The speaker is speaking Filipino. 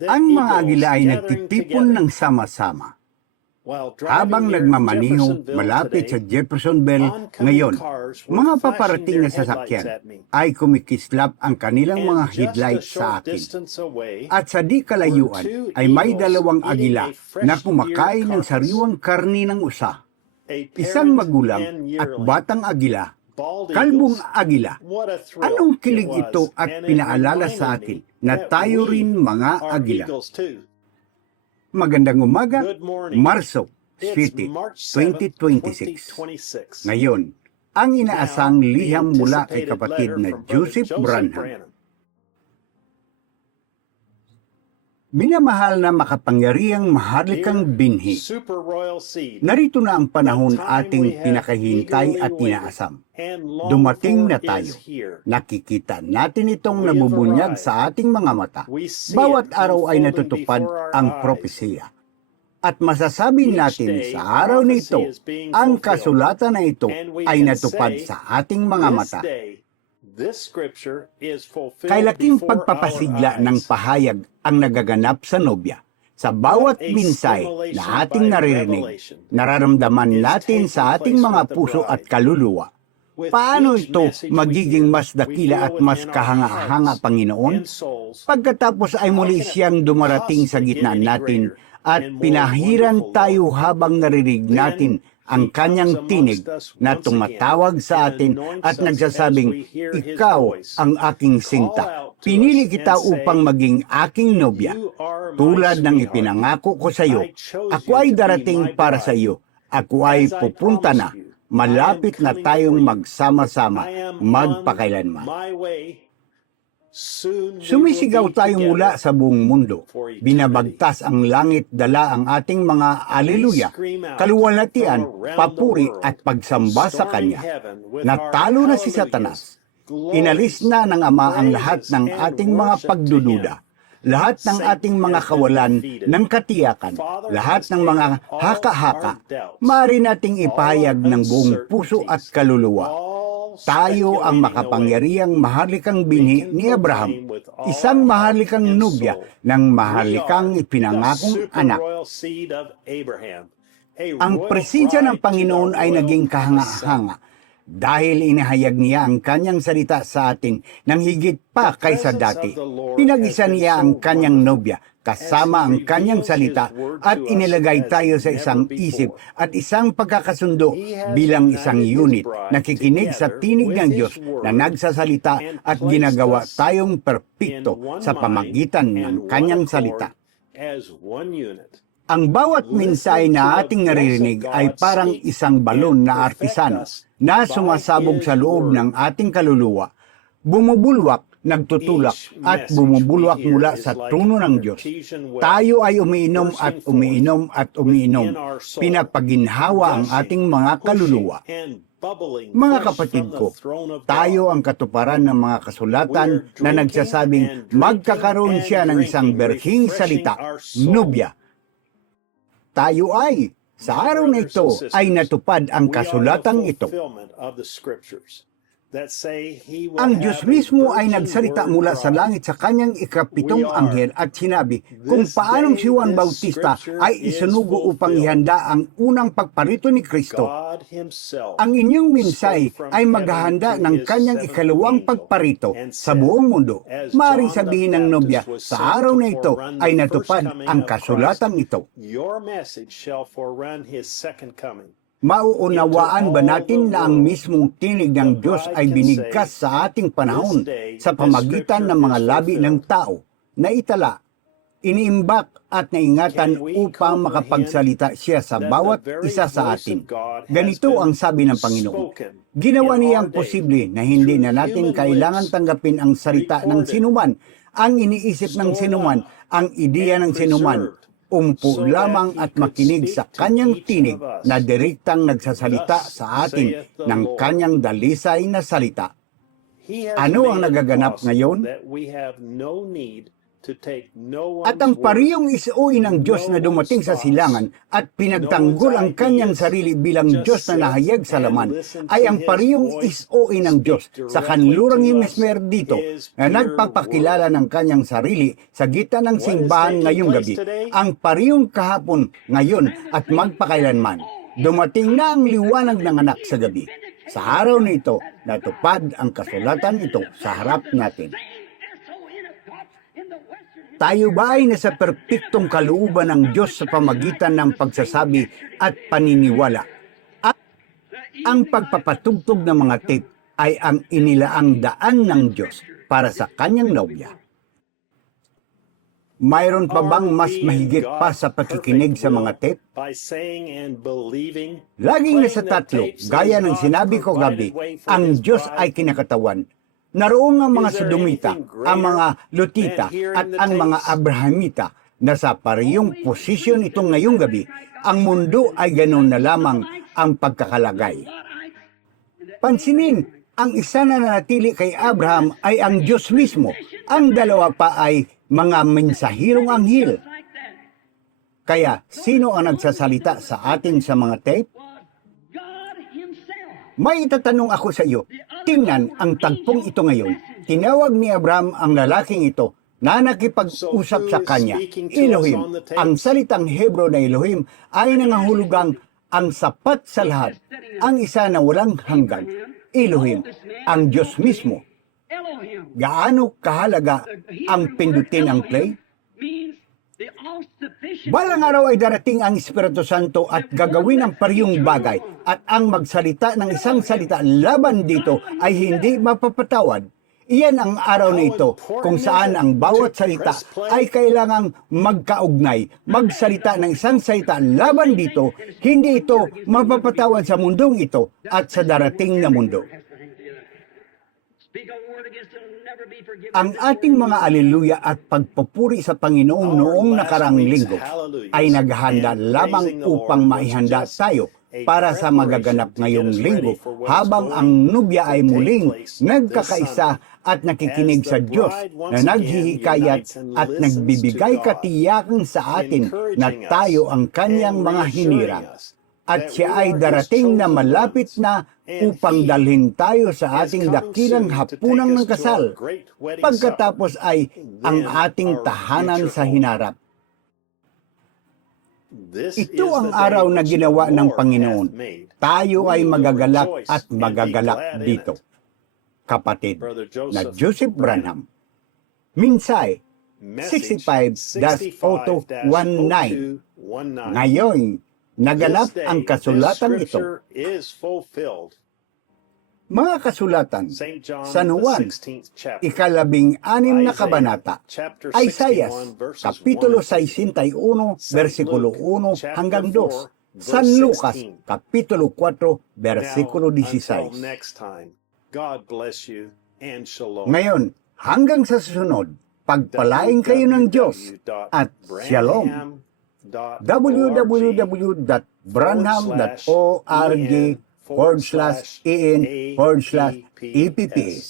Ang mga agila ay nagtitipon ng sama-sama. Habang nagmamaniho malapit sa Jeffersonville ngayon, mga paparating na sasakyan ay kumikislap ang kanilang mga headlights sa akin. At sa di kalayuan ay may dalawang agila na kumakain ng sariwang karni ng usa. Isang magulang at batang agila, kalbong agila. Anong kilig ito at pinaalala sa atin na tayo rin mga agila? Magandang umaga, Marso 7, 2026. Ngayon, ang inaasang liham mula kay kapatid na Joseph Branham. Minamahal na makapangyarihang maharlikang binhi. Narito na ang panahon ating pinakahintay at inaasam. Dumating na tayo. Nakikita natin itong nabubunyag sa ating mga mata. Bawat araw ay natutupad ang propesiya. At masasabi natin sa araw nito, ang kasulatan na ito ay natupad sa ating mga mata. Kay laking pagpapasigla ng pahayag ang nagaganap sa nobya. Sa bawat minsay na ating naririnig, nararamdaman natin sa ating mga puso at kaluluwa. Paano ito magiging mas dakila at mas kahanga-hanga, Panginoon? Pagkatapos ay muli siyang dumarating sa gitna natin at pinahiran tayo habang narinig natin ang kanyang tinig na tumatawag sa atin at nagsasabing, "Ikaw ang aking sinta. Pinili kita upang maging aking nobya. Tulad ng ipinangako ko sa iyo, ako ay darating para sa iyo. Ako ay pupunta na. Malapit na tayong magsama-sama, magpakailanman." Sumisigaw tayo mula sa buong mundo. Binabagtas ang langit, dala ang ating mga aleluya, kaluwalhatian, papuri at pagsamba sa Kanya. Natalo na si Satanas. Inalis na ng Ama ang lahat ng ating mga pagdududa, lahat ng ating mga kawalan ng katiyakan, lahat ng mga haka-haka. Maaari nating ipahayag ng buong puso at kaluluwa. Tayo ang makapangyarihang maharlikang binhi ni Abraham, isang maharlikang nobya ng maharlikang ipinangakong anak. Ang presensya ng Panginoon ay naging kahanga-hanga dahil inahayag niya ang kanyang salita sa atin ng higit pa kaysa dati. Pinag-isa niya ang kanyang nobya kasama ang kanyang salita at inilagay tayo sa isang isip at isang pagkakasundo bilang isang unit, nakikinig sa tinig ng Diyos na nagsasalita at ginagawa tayong perpekto sa pamagitan ng kanyang salita. Ang bawat minsay na ating naririnig ay parang isang balon na artisano na sumasabog sa loob ng ating kaluluwa, bumubulwak, nagtutulak at bumubulwak mula sa trono ng Diyos. Tayo ay umiinom at umiinom at umiinom. Pinapaginhawa ang ating mga kaluluwa. Mga kapatid ko, tayo ang katuparan ng mga kasulatan na nagsasabing magkakaroon siya ng isang berhing salita, nobya. Tayo ay, sa araw na ito, ay natupad ang kasulatang ito. Ang Diyos mismo ay nagsalita mula sa langit sa kanyang ikapitong anghel at sinabi kung paanong si Juan Bautista ay isinugo upang ihanda ang unang pagparito ni Kristo. Ang inyong minsay ay maghahanda ng kanyang ikalawang pagparito sa buong mundo. Maaring sabihin ng nobya, sa araw na ito ay natupad ang kasulatang ito. Mauunawaan ba natin na ang mismong tinig ng Diyos ay binigkas sa ating panahon sa pamagitan ng mga labi ng tao na itala, iniimbak at naingatan upang makapagsalita siya sa bawat isa sa atin? Ganito ang sabi ng Panginoon, ginawa niya ang posible na hindi na natin kailangan tanggapin ang salita ng sinuman, ang iniisip ng sinuman, ang ideya ng sinuman. Umpo lamang at makinig sa kanyang tinig na direktang nagsasalita sa atin ng kanyang dalisay na salita. Ano ang nagaganap ngayon? At ang pariyong isuin ng Diyos na dumating sa silangan at pinagtanggol ang kanyang sarili bilang Diyos na nahayag sa laman ay ang pariyong isuin ng Diyos sa kanlurang himesmer dito na nagpapakilala ng kanyang sarili sa gitna ng simbahan ngayong gabi. Ang pariyong kahapon, ngayon at magpakailanman. Dumating na ang liwanag ng anak sa gabi. Sa araw na ito, natupad ang kasulatan ito sa harap natin. Tayo ba ay nasa perpektong kalooban ng Diyos sa pamagitan ng pagsasabi at paniniwala? At ang pagpapatugtog ng mga tape ay ang inilaang daan ng Diyos para sa kanyang nobya. Mayroon pa bang mas mahigit pa sa pakikinig sa mga tape? Laging nasa tatlo, gaya ng sinabi ko gabi, ang Diyos ay kinakatawan. Naroong ang mga Sodomita, ang mga Lutita, at ang mga Abrahamita na sa parehong posisyon ito ngayong gabi. Ang mundo ay ganoon na lamang ang pagkakalagay. Pansinin, ang isa na nanatili kay Abraham ay ang Diyos mismo. Ang dalawa pa ay mga mensahirong anghel. Kaya, sino ang nagsasalita sa atin sa mga tape? May itatanong ako sa iyo. Tingnan ang tagpong ito ngayon. Tinawag ni Abraham ang lalaking ito na nakipag-usap sa kanya. Elohim. Ang salitang Hebro na Elohim ay nangahulugang ang sapat sa lahat. Ang isa na walang hanggan. Elohim. Ang Diyos mismo. Gaano kahalaga ang pindutin ang play? Balang araw ay darating ang Espiritu Santo at gagawin ang parehong bagay at ang magsalita ng isang salita laban dito ay hindi mapapatawad. Iyan ang araw na ito kung saan ang bawat salita ay kailangang magkaugnay, magsalita ng isang salita laban dito, hindi ito mapapatawad sa mundong ito at sa darating na mundo. Ang ating mga aleluya at pagpupuri sa Panginoon noong nakarang linggo ay naghahanda lamang upang maihanda tayo para sa magaganap ngayong linggo habang ang nubya ay muling nagkakaisa at nakikinig sa Diyos na naghihikayat at nagbibigay katiyakan sa atin na tayo ang kanyang mga hinirang. At siya ay darating na malapit na upang dalhin tayo sa ating dakilang hapunang ng kasal. Pagkatapos ay ang ating tahanan sa hinarap. Ito ang araw na ginawa ng Panginoon. Tayo ay magagalak at magagalak dito. Kapatid na Joseph Branham. Minsay 65-19. Ngayon, naganap ang kasulatan ito. Mga kasulatan, San Juan, 16 na kabanata, Isaias, Kapitulo 61, versikulo 1 hanggang 2, San Lucas, Kapitulo 4, versikulo 16. Ngayon, hanggang sa susunod, pagpalain kayo ng Diyos at Shalom. www.branham.org/en/EPPS